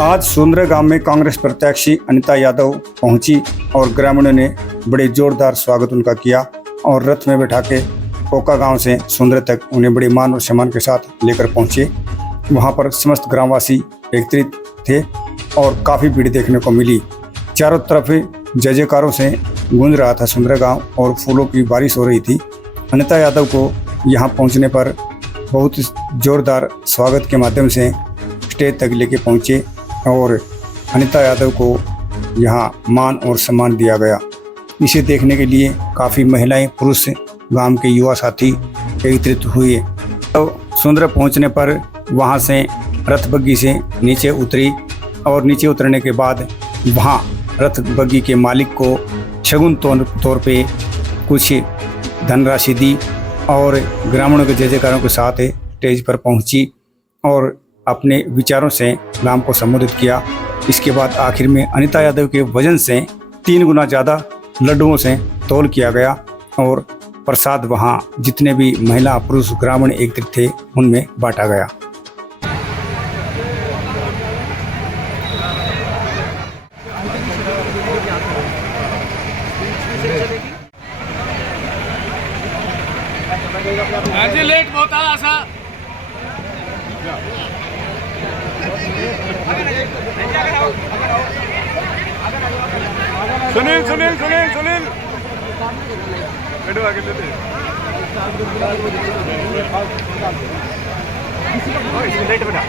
आज सुंदर गांव में कांग्रेस प्रत्याशी अनिता यादव पहुंची और ग्रामीणों ने बड़े जोरदार स्वागत उनका किया और रथ में बैठा के पोका गांव से सुंदर तक उन्हें बड़े मान और सम्मान के साथ लेकर पहुंचे। वहां पर समस्त ग्रामवासी एकत्रित थे और काफ़ी भीड़ देखने को मिली। चारों तरफ जय जयकारों से गूंज रहा था सुंदर गांव और फूलों की बारिश हो रही थी। अनिता यादव को यहां पहुंचने पर बहुत जोरदार स्वागत के माध्यम से स्टेज तक लेके पहुंचे और अनिता यादव को यहां मान और सम्मान दिया गया। इसे देखने के लिए काफ़ी महिलाएं, पुरुष, गांव के युवा साथी एकत्रित हुए। तो सुंदर पहुंचने पर वहां से रथ बग्गी से नीचे उतरी और नीचे उतरने के बाद वहां रथ बग्गी के मालिक को शगुन तौर पे कुछ धनराशि दी और ग्रामीणों के जय जयकारों के साथ स्टेज पर पहुंची और अपने विचारों से गांव को संबोधित किया। इसके बाद आखिर में अनिता यादव के वजन से 3 गुना ज़्यादा लड्डुओं से तौल किया गया और प्रसाद वहां जितने भी महिला, पुरुष, ग्रामीण एकत्रित थे उनमें बांटा गया। लेट बहुत आशा सुनील बैठो आगे लेते लेट बेटा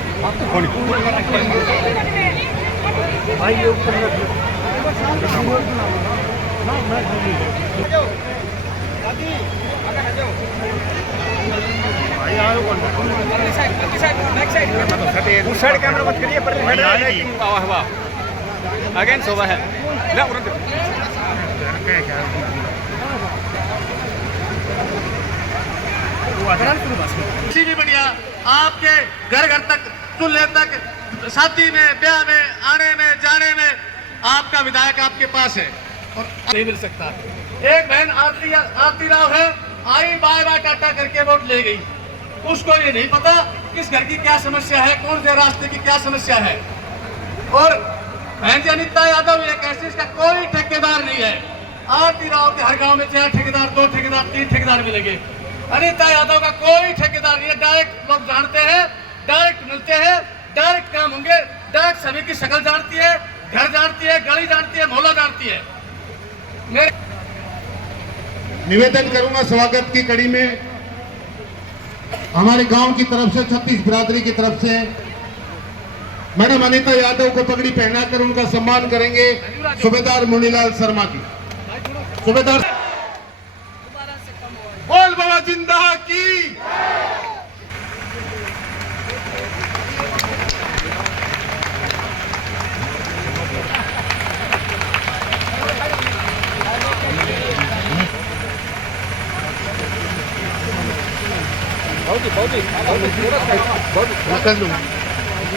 उस साइड कैमरा मत करिए पर अगेन सोवा है भी बढ़िया आपके घर घर तक चूल्हे तक शादी में, ब्याह में, आने में, जाने में आपका विधायक आपके पास है और नहीं मिल सकता। एक बहन आरती राव है, आई बाय बाय टाटा करके वोट ले गई। उसको ये नहीं पता किस घर की क्या समस्या है, कौन से रास्ते की क्या समस्या है। और बहन जी अनिता यादव एक ऐसी, इसका कोई ठेकेदार नहीं है। आरती राव के हर गांव में 4 ठेकेदार, 2 ठेकेदार, 3 ठेकेदार मिलेंगे। अनिता यादव का कोई ठेकेदार नहीं है। डायरेक्ट लोग जानते हैं, डायरेक्ट मिलते हैं, डायरेक्ट काम होंगे। डायरेक्ट सभी की शक्ल जानती है, घर जानती है, गली जानती है, मोहल्ला जानती है। निवेदन करूंगा स्वागत की कड़ी में हमारे गांव की तरफ से, छत्तीस बिरादरी की तरफ से मैडम अनिता यादव को पगड़ी पहनाकर उनका सम्मान करेंगे सूबेदार मुनीलाल शर्मा की। सूबेदार बोल बाबा जिंदा की।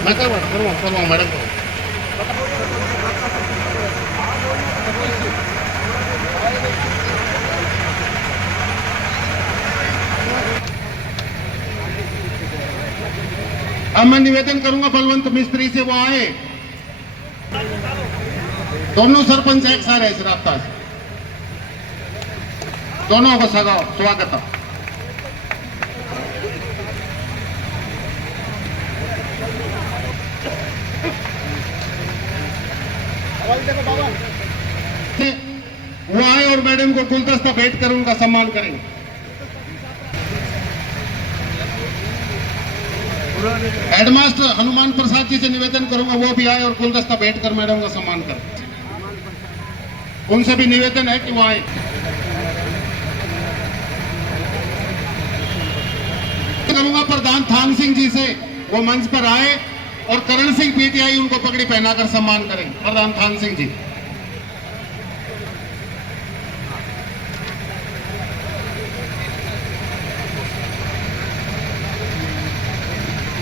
मैं करूँगा मैडम को। अब मैं निवेदन करूंगा बलवंत मिस्त्री से वो आए। दोनों सरपंच एक साथ है इस रास्ता से, दोनों को सगाओ स्वागत। वो आए और मैडम को गुलदस्ता भेंट कर उनका सम्मान करेंगे। हेडमास्टर हनुमान प्रसाद जी से निवेदन करूंगा वो भी आए और गुलदस्ता भेंट कर मैडम का सम्मान करें। उनसे भी निवेदन है कि वो आए। करूंगा प्रधान थान सिंह जी से वो मंच पर आए और करण सिंह पीटीआई उनको पगड़ी पहनाकर सम्मान करें। प्रधान थान सिंह जी,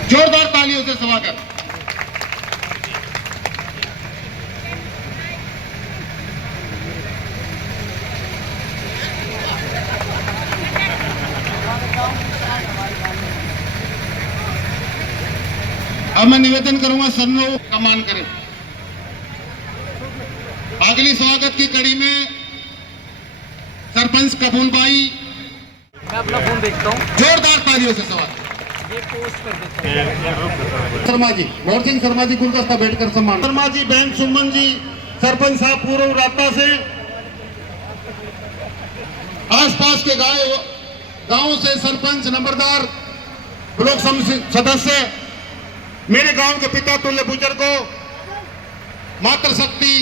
जोरदार तालियों से स्वागत। अब मैं निवेदन करूंगा सन्नो सम्मान करें। अगली स्वागत की कड़ी में सरपंच कपून भाई, मैं अपना फोन देखता हूँ, जोरदार तालियों से स्वागत। ये पोस्ट कर देता हूँ। शर्मा जी, गौर सिंह शर्मा जी गुलदस्ता बैठकर सम्मान। शर्मा जी, बहन सुमन जी, सरपंच साहब पूर्व रास्ता से, आसपास के गांव से सरपंच, नंबरदार, ब्लॉक सदस्य, मेरे गांव के पिता तुल्य बुजुर्गों, मातृशक्ति,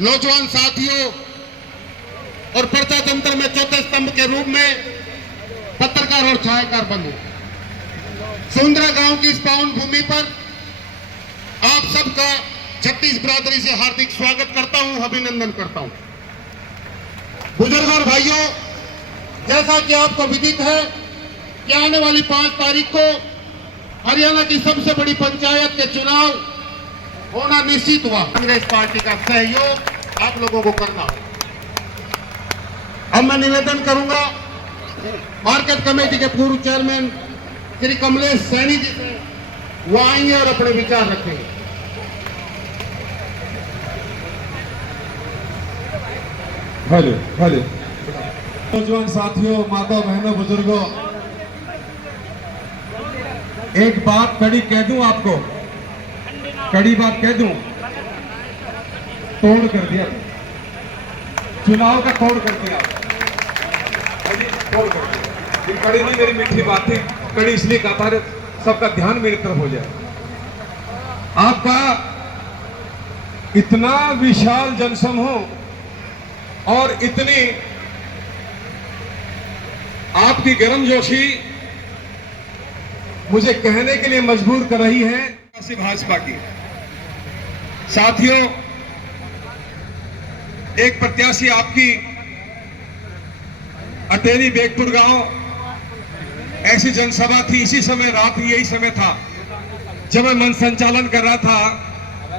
नौजवान साथियों और प्रजा तंत्र में चौथे स्तंभ के रूप में पत्रकार और छायाकार बंधु, सुंदरा गांव की इस पावन भूमि पर आप सबका छत्तीस बिरादरी से हार्दिक स्वागत करता हूं, अभिनंदन करता हूं। बुजुर्ग और भाइयों, जैसा कि आपको विदित है कि आने वाली 5 तारीख को हरियाणा की सबसे बड़ी पंचायत के चुनाव होना निश्चित हुआ। कांग्रेस पार्टी का सहयोग आप लोगों को करना है। अब मैं निवेदन करूंगा मार्केट कमेटी के पूर्व चेयरमैन श्री कमलेश सैनी जी से, वो आएंगे और अपने विचार रखेंगे। भले नौजवान साथियों, माता बहनों, बुजुर्गों, एक बात कड़ी कह दूं आपको, कड़ी बात कह दूं, तोड़ कर दिया, चुनाव का तोड़ कर दिया, तोड़ कर दिया। ये कड़ी नहीं, मेरी मीठी बात थी, कड़ी इसलिए कहा था सबका ध्यान मेरी तरफ हो जाए। आपका इतना विशाल जनसमूह और इतनी आपकी गर्मजोशी मुझे कहने के लिए मजबूर कर रही है भाजपा की। साथियों, एक प्रत्याशी आपकी अटेरी बेगपुर गांव, ऐसी जनसभा थी, इसी समय रात यही समय था जब मैं मन संचालन कर रहा था।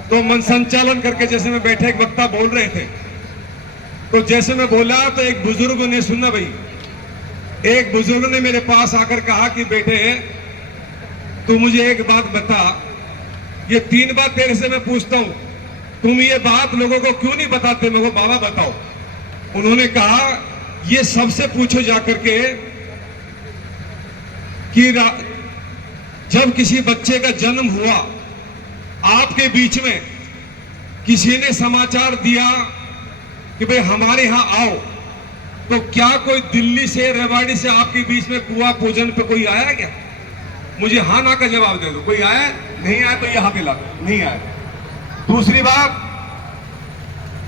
तो मन संचालन करके जैसे मैं बैठे एक वक्ता बोल रहे थे, तो जैसे मैं बोला तो एक बुजुर्ग ने सुना भाई, एक बुजुर्ग ने मेरे पास आकर कहा कि बेटे तू मुझे एक बात बता, ये 3 बात तेरे से मैं पूछता हूं, तुम ये बात लोगों को क्यों नहीं बताते, मेरे को बाबा बताओ। उन्होंने कहा ये सबसे पूछो जाकर के कि जब किसी बच्चे का जन्म हुआ, आपके बीच में किसी ने समाचार दिया कि भाई हमारे यहां आओ, तो क्या कोई दिल्ली से, रेवाड़ी से आपके बीच में कुआं पूजन पे कोई आया क्या? मुझे हाँ ना का जवाब दे दो, कोई आया? नहीं आया तो यहां पे ला दो, नहीं आया। दूसरी बात,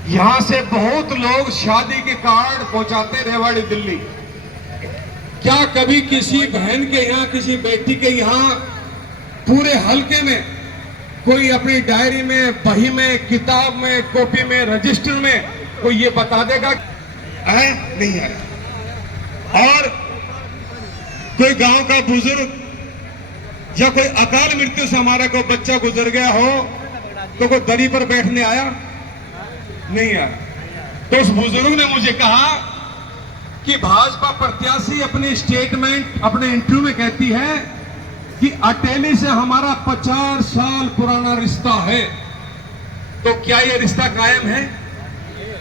यहां से बहुत लोग शादी के कार्ड पहुंचाते रेवाड़ी, दिल्ली। क्या कभी किसी बहन के यहाँ, किसी बेटी के यहाँ पूरे हलके में कोई अपनी डायरी में, बही में, किताब में, कॉपी में, रजिस्टर में कोई ये बता देगा आए? नहीं आया। और कोई गांव का बुजुर्ग या कोई अकाल मृत्यु से हमारा कोई बच्चा गुजर गया हो तो कोई दरी पर बैठने आया? नहीं आया। तो उस बुजुर्ग ने मुझे कहा कि भाजपा प्रत्याशी अपनी स्टेटमेंट, अपने इंटरव्यू में कहती है कि अटेली से हमारा 50 साल पुराना रिश्ता है। तो क्या यह रिश्ता कायम है?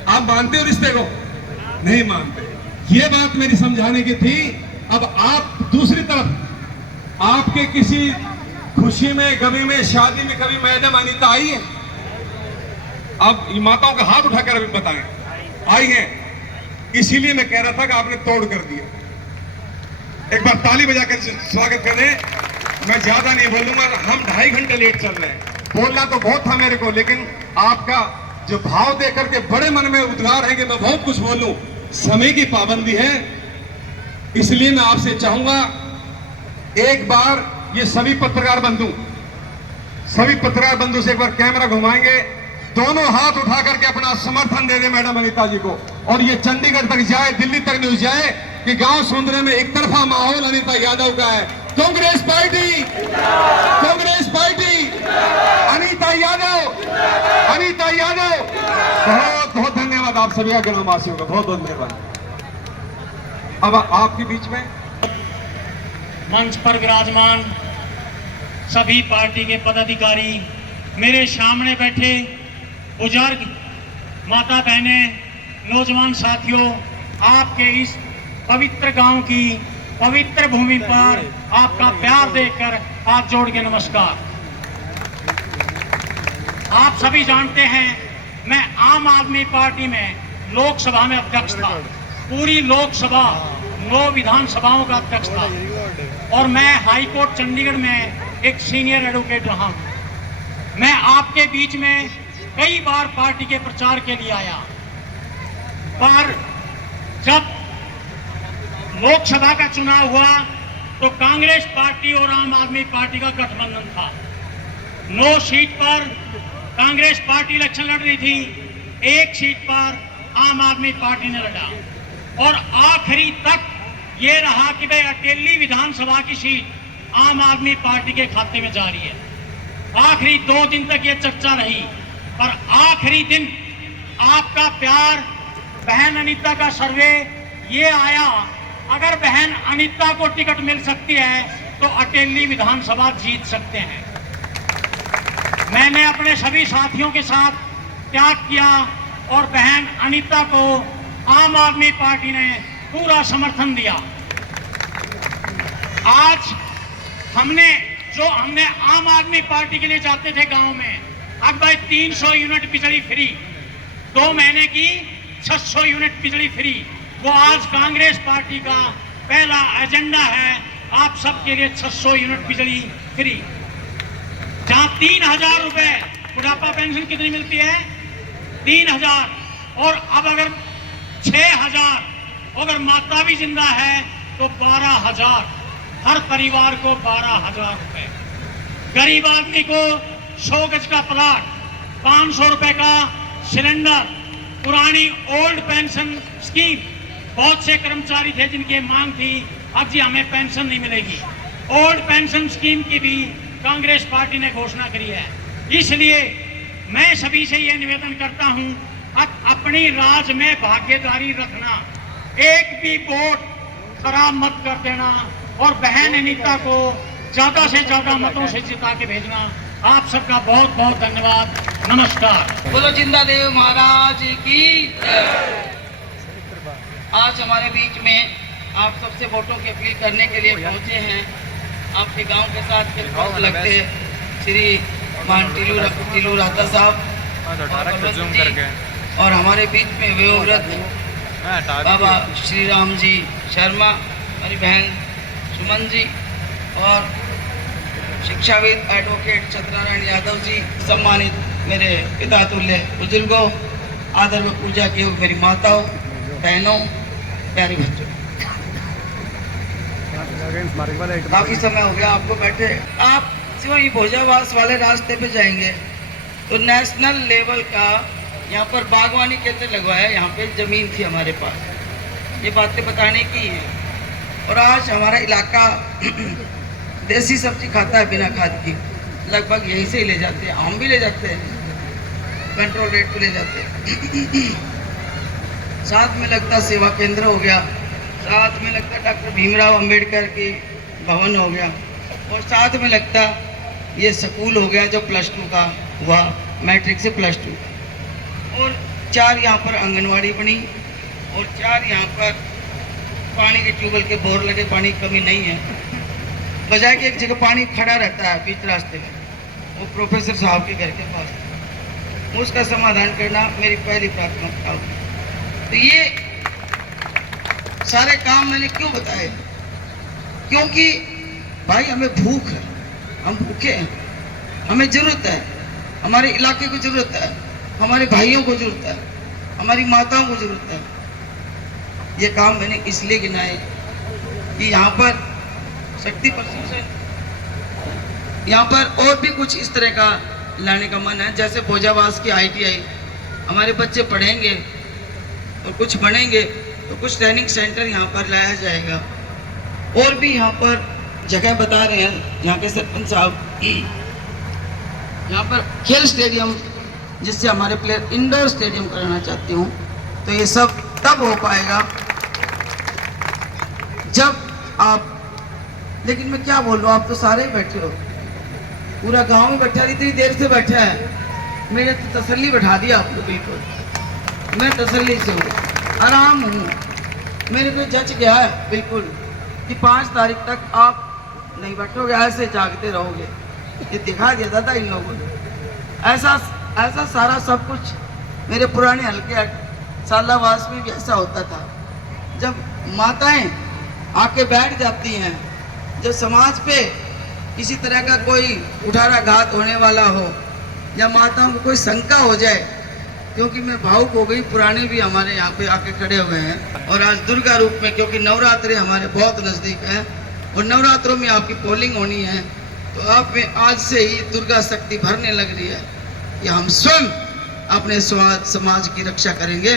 आप मानते हो रिश्ते को? नहीं मानते। ये बात मेरी समझाने की थी। अब आप दूसरी तरफ, आपके किसी खुशी में, गमी में, शादी में कभी मैडम अनीता आई है? अब माताओं का हाथ उठाकर अभी बताएं, आई है? इसीलिए मैं कह रहा था कि आपने तोड़ कर दिया। एक बार ताली बजाकर स्वागत करें। मैं ज्यादा नहीं बोलूंगा, हम 2.5 घंटे लेट चल रहे हैं। बोलना तो बहुत था मेरे को, लेकिन आपका जो भाव देख करके बड़े मन में उद्गार है कि मैं बहुत कुछ बोलूं, समय की पाबंदी है। इसलिए मैं आपसे चाहूंगा, एक बार ये सभी पत्रकार बंधु से एक बार कैमरा घुमाएंगे, दोनों हाथ उठा करके अपना समर्थन दे दे मैडम अनीता जी को, और ये चंडीगढ़ तक जाए, दिल्ली तक न्यूज जाए कि गांव सुंदरे में एक तरफा माहौल अनीता यादव का है। Congress party, Congress party, Anita Yadav, Anita Yadav. बहुत बहुत धन्यवाद आप सभी का, ग्रामवासियों का बहुत बहुत धन्यवाद। अब आपके बीच में मंच पर विराजमान सभी पार्टी के पदाधिकारी, मेरे सामने बैठे बुजुर्ग, माता बहनें, नौजवान साथियों, आपके इस पवित्र गांव की पवित्र भूमि पर आपका प्यार देखकर हाथ जोड़ के नमस्कार। आप सभी जानते हैं मैं आम आदमी पार्टी में लोकसभा में अध्यक्ष था, पूरी लोकसभा 9 विधानसभाओं का अध्यक्ष था और मैं हाईकोर्ट चंडीगढ़ में एक सीनियर एडवोकेट रहा हूं। मैं आपके बीच में कई बार पार्टी के प्रचार के लिए आया, पर जब लोकसभा का चुनाव हुआ तो कांग्रेस पार्टी और आम आदमी पार्टी का गठबंधन था। 9 सीट पर कांग्रेस पार्टी इलेक्शन लड़ रही थी, 1 सीट पर आम आदमी पार्टी ने लड़ा और आखिरी तक ये रहा कि भाई अकेली विधानसभा की सीट आम आदमी पार्टी के खाते में जा रही है। आखिरी 2 दिन तक ये चर्चा रही, पर आखिरी दिन आपका प्यार, बहन अनीता का सर्वे ये आया, अगर बहन अनीता को टिकट मिल सकती है तो अटेली विधानसभा जीत सकते हैं। मैंने अपने सभी साथियों के साथ त्याग किया और बहन अनीता को आम आदमी पार्टी ने पूरा समर्थन दिया। आज हमने आम आदमी पार्टी के लिए जाते थे गांव में, अब भाई 300 यूनिट बिजली फ्री, 2 महीने की 600 यूनिट बिजली फ्री, वो आज कांग्रेस पार्टी का पहला एजेंडा है। आप सबके लिए 600 यूनिट बिजली फ्री। जहां 3000 रुपए बुढ़ापा पेंशन कितनी मिलती है? 3000, और अब अगर 6000, अगर माता भी जिंदा है तो 12000, हर परिवार को 12000 रुपए। गरीब आदमी को 100 गज का प्लाट, 500 रुपए का सिलेंडर। पुरानी ओल्ड पेंशन स्कीम, बहुत से कर्मचारी थे जिनकी मांग थी अब जी हमें पेंशन नहीं मिलेगी, ओल्ड पेंशन स्कीम की भी कांग्रेस पार्टी ने घोषणा करी है। इसलिए मैं सभी से यह निवेदन करता हूं, अब अपनी राज में भागीदारी रखना, एक भी वोट खराब मत कर देना और बहन अनीता को ज्यादा से ज्यादा मतों से जिता के भेजना। आप सबका बहुत बहुत धन्यवाद। नमस्कार। बोलो जिंदा देव महाराज की। आज हमारे बीच में आप सबसे वोटों की अपील करने के लिए पहुंचे हैं। आपके गांव के साथ फिर लगते श्री मान टीलू राता साहब और हमारे बीच में वयोवृद्ध बाबा श्री राम जी शर्मा, हमारी बहन सुमन जी और शिक्षाविद एडवोकेट सत्यनारायण यादव जी, सम्मानित मेरे पिता तुल्य बुजुर्गों, आदर व पूजा की हो मेरी माताओं, बहनों, प्यारे बच्चों। काफी समय हो गया आपको बैठे। आप सिवाय भोजावास वाले रास्ते पे जाएंगे तो नेशनल लेवल का यहाँ पर बागवानी केंद्र लगवाया। यहाँ पे जमीन थी हमारे पास, ये बातें बताने की है। और आज हमारा इलाका देसी सब्जी खाता है बिना खाद की, लगभग यहीं से ही ले जाते हैं। हम भी ले जाते हैं, कंट्रोल रेट पे ले जाते हैं। साथ में लगता सेवा केंद्र हो गया, साथ में लगता डॉक्टर भीमराव अंबेडकर की भवन हो गया, और साथ में लगता ये स्कूल हो गया जो +2 का हुआ, मैट्रिक से +2। और 4 यहाँ पर आंगनवाड़ी बनी और 4 यहाँ पर पानी के ट्यूबवेल के बोर लगे। पानी की कमी नहीं है, बजाय कि एक जगह पानी खड़ा रहता है बीच रास्ते में, वो प्रोफेसर साहब के घर के पास, उसका समाधान करना मेरी पहली प्राथमिकता होगी। तो ये सारे काम मैंने क्यों बताए? क्योंकि भाई हमें भूख है, हम भूखे हैं, हमें जरूरत है, हमारे इलाके को जरूरत है, हमारे भाइयों को जरूरत है, हमारी माताओं को जरूरत है। ये काम मैंने इसलिए गिनाए कि यहाँ पर शक्ति प्रशिक्षण, यहाँ पर और भी कुछ इस तरह का लाने का मन है। जैसे भोजावास की ITI, हमारे बच्चे पढ़ेंगे और कुछ बनेंगे तो कुछ ट्रेनिंग सेंटर यहाँ पर लाया जाएगा। और भी यहाँ पर जगह बता रहे हैं यहाँ के सरपंच साहब, यहाँ पर खेल स्टेडियम, जिससे हमारे प्लेयर इंडोर स्टेडियम कराना चाहती हूँ। तो ये सब तब हो पाएगा जब आप, लेकिन मैं क्या बोल रहा हूँ, आप तो सारे बैठे हो, पूरा गांव में बैठा, इतनी देर से बैठा है, मैंने तो तसल्ली बैठा दिया आपको। बिल्कुल मैं तसल्ली से हूँ, आराम हूँ। मेरे पे जच गया है बिल्कुल कि 5 तारीख तक आप नहीं बैठोगे, ऐसे जागते रहोगे। ये दिखा दिया था इन लोगों ने। ऐसा सारा सब कुछ मेरे पुराने हल्के सालावास में भी ऐसा होता था। जब माताएं आके बैठ जाती हैं, जब समाज पे किसी तरह का कोई कुठाराघात होने वाला हो या माताओं को कोई शंका हो जाए, क्योंकि मैं भावुक हो गई, पुराने भी हमारे यहाँ पे आके खड़े हुए हैं। और आज दुर्गा रूप में, क्योंकि नवरात्रि हमारे बहुत नज़दीक है और नवरात्रों में आपकी पोलिंग होनी है, तो आप में आज से ही दुर्गा शक्ति भरने लग रही है कि हम स्वयं अपने समाज की रक्षा करेंगे।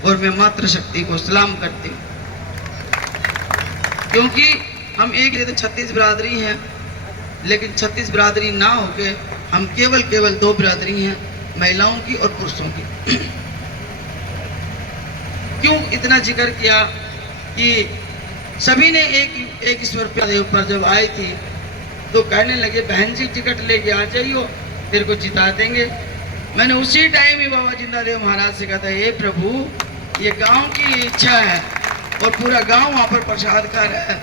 और मैं मातृ शक्ति को सलाम करती हूँ, क्योंकि हम एक 36 बिरादरी हैं, लेकिन 36 बिरादरी ना होके हम केवल 2 बिरादरी हैं, महिलाओं की और पुरुषों की। क्यों इतना जिक्र किया कि सभी ने एक ईश्वर पर जब आई थी तो कहने लगे बहन जी टिकट लेके आ जाइयो, तेरे को जिता देंगे। मैंने उसी टाइम ही बाबा जिंदादेव महाराज से कहा था, ये प्रभु ये गांव की इच्छा है और पूरा गांव वहाँ पर प्रसाद खा रहा है,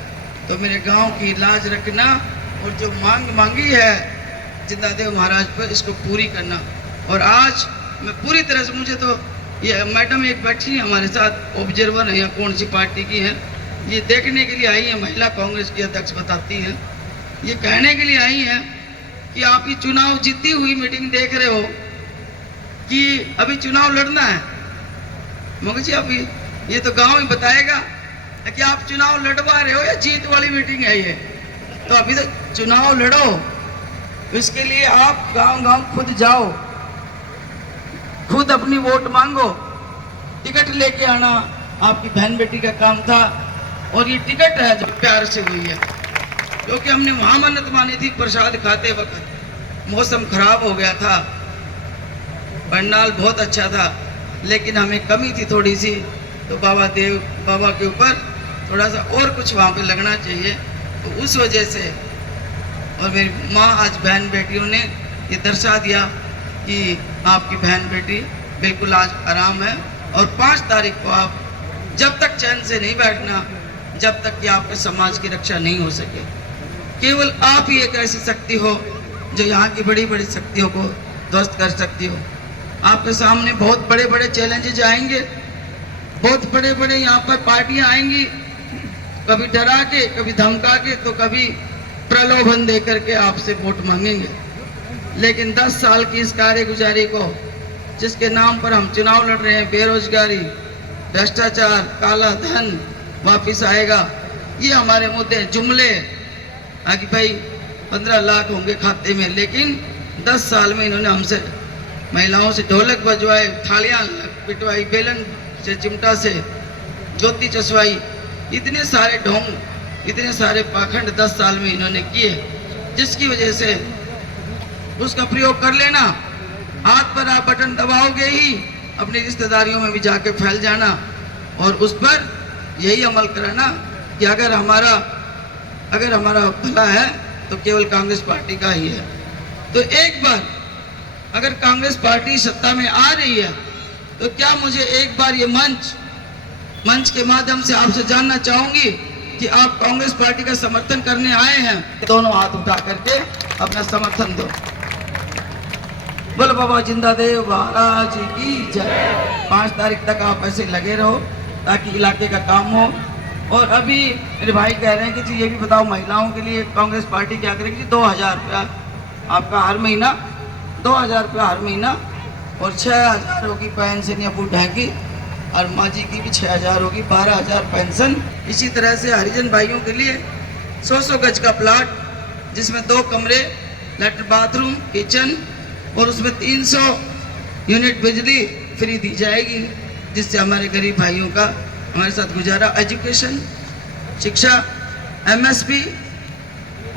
तो मेरे गांव की लाज रखना और जो मांग मांगी है जिंदादेव महाराज पर, इसको पूरी करना। और आज मैं पूरी तरह से, मुझे तो ये मैडम एक बैठी है हमारे साथ, ऑब्जर्वर है, कौन सी पार्टी की है, ये देखने के लिए आई है, महिला कांग्रेस की अध्यक्ष बताती हैं, ये कहने के लिए आई हैं कि आपकी चुनाव जीती हुई मीटिंग देख रहे हो कि अभी चुनाव लड़ना है। मगर जी अभी ये तो गांव ही बताएगा कि आप चुनाव लड़वा रहे हो या जीत वाली मीटिंग है ये, तो अभी तो चुनाव लड़ो। इसके लिए आप गांव खुद जाओ, खुद अपनी वोट मांगो, टिकट लेके आना आपकी बहन बेटी का काम था। और ये टिकट है जो प्यार से हुई है, क्योंकि हमने वहां मन्नत मानी थी प्रसाद खाते वक्त, मौसम खराब हो गया था, पंडाल बहुत अच्छा था, लेकिन हमें कमी थी थोड़ी सी, तो बाबा के ऊपर थोड़ा सा और कुछ वहाँ पे लगना चाहिए, तो उस वजह से। और मेरी माँ आज बहन बेटियों ने ये दर्शा दिया कि आपकी बहन बेटी बिल्कुल आज आराम है। और 5 तारीख को आप जब तक चैन से नहीं बैठना, जब तक कि आपके समाज की रक्षा नहीं हो सके। केवल आप ही एक ऐसी शक्ति हो जो यहाँ की बड़ी बड़ी शक्तियों को ध्वस्त कर सकती हो। आपके सामने बहुत बड़े बड़े चैलेंजेज आएंगे, बहुत बड़े बड़े यहाँ पर पार्टियाँ आएंगी, कभी डरा के, कभी धमका के, तो कभी प्रलोभन दे करके आपसे वोट मांगेंगे। लेकिन 10 साल की इस कार्यगुजारी को, जिसके नाम पर हम चुनाव लड़ रहे हैं, बेरोजगारी, भ्रष्टाचार, काला धन वापिस आएगा, ये हमारे मुद्दे जुमले कि भाई 15 लाख होंगे खाते में, लेकिन 10 साल में इन्होंने हमसे महिलाओं से ढोलक बजवाए, थालियां पिटवाई, बेलन से, चिमटा से ज्योति चसवाई, इतने सारे ढोंग, इतने सारे पाखंड 10 साल में इन्होंने किए, जिसकी वजह से उसका प्रयोग कर लेना। हाथ पर आप बटन दबाओगे ही अपनी रिश्तेदारियों में भी जाके फैल जाना, और उस पर यही अमल कराना कि अगर हमारा भला है तो केवल कांग्रेस पार्टी का ही है। तो एक बार अगर कांग्रेस पार्टी सत्ता में आ रही है, तो क्या मुझे एक बार ये मंच के माध्यम से आपसे जानना चाहूंगी कि आप कांग्रेस पार्टी का समर्थन करने आए हैं, दोनों हाथ उठा करके अपना समर्थन दो। बोलो बाबा जिंदादेव महाराज की जय। 5 तारीख तक आप ऐसे लगे रहो ताकि इलाके का काम हो। और अभी मेरे भाई कह रहे हैं कि जी ये भी बताओ महिलाओं के लिए कांग्रेस पार्टी क्या करेगी। 2000 रुपया आपका हर महीना, 2000 रुपया हर महीना, और 6000 होगी पेंशन या बूढ़ा की, और माँ जी की भी 6000 होगी, 12000 पेंशन। इसी तरह से हरिजन भाइयों के लिए 100 गज का प्लाट, जिसमें 2 कमरे, लैट्रिन बाथरूम, किचन, और उसमें 300 यूनिट बिजली फ्री दी जाएगी, जिससे हमारे गरीब भाइयों का हमारे साथ गुजारा, एजुकेशन, शिक्षा, MSP,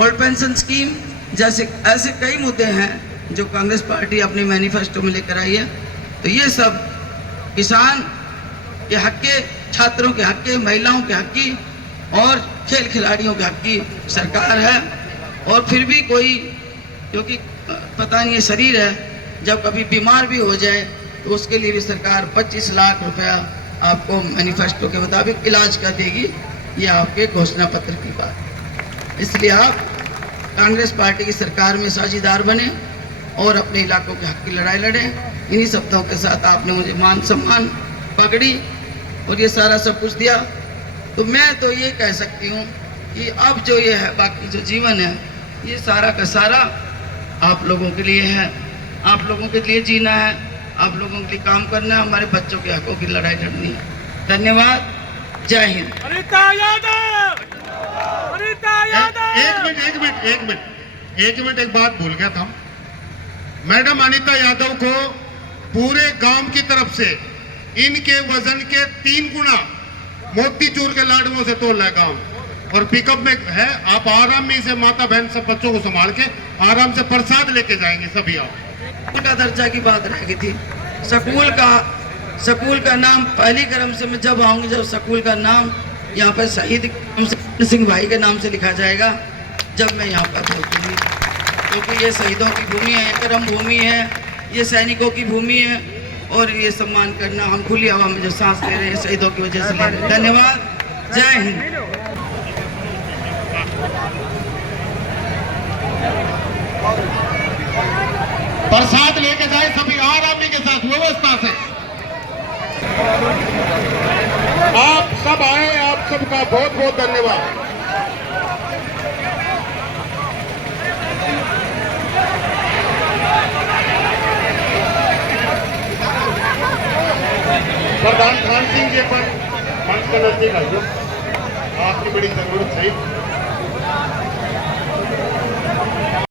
ओल्ड पेंशन स्कीम जैसे ऐसे कई मुद्दे हैं जो कांग्रेस पार्टी अपने मैनिफेस्टो में लेकर आई है। तो ये सब किसान के हक के, छात्रों के हक के, महिलाओं के हक की और खेल खिलाड़ियों के हक की सरकार है। और फिर भी कोई क्योंकि पता नहीं ये शरीर है, जब कभी बीमार भी हो जाए तो उसके लिए भी सरकार 25 लाख रुपया आपको मैनिफेस्टो के मुताबिक इलाज का देगी। ये आपके घोषणा पत्र की बात। इसलिए आप कांग्रेस पार्टी की सरकार में साझीदार बने और अपने इलाकों के हक की लड़ाई लड़ें। इन्हीं शब्दों के साथ आपने मुझे मान सम्मान, पगड़ी और ये सारा सब कुछ दिया, तो मैं तो ये कह सकती हूँ कि अब जो ये है बाकी जो जीवन है ये सारा का सारा आप लोगों के लिए है। आप लोगों के लिए जीना है, आप लोगों के लिए काम करना है, हमारे बच्चों के हकों की लड़ाई लड़नी है। धन्यवाद, जय हिंद। एक मिनट एक बात भूल गया था। मैडम अनीता यादव को पूरे गांव की तरफ से इनके वजन के 3 गुना मोतीचूर के लाडुओं से तोल है गांव और पिकअप में है। आप आराम में इसे माता बहन सब बच्चों को संभाल के आराम से प्रसाद लेके जाएंगे सभी। आप का दर्जा की बात रह गई थी। स्कूल का नाम पहली क्रम से मैं जब आऊँगी, जब स्कूल का नाम यहाँ पर शहीद सिंह भाई के नाम से लिखा जाएगा, जब मैं यहाँ पर पहुँचूँगी, क्योंकि ये शहीदों की भूमि है, कर्म भूमि है, ये सैनिकों की भूमि है और ये सम्मान करना हम खुली हवा में जो सांस ले रहे हैं शहीदों की वजह से ले रहे हैं। धन्यवाद, जय हिंद। प्रसाद लेके जाए सभी आरामी के साथ व्यवस्था से। आप सब आए, आप सबका बहुत बहुत धन्यवाद। प्रधान खान सिंह जी पर मंच का नजदीक आ जाओ, आपकी बड़ी जरूरत है।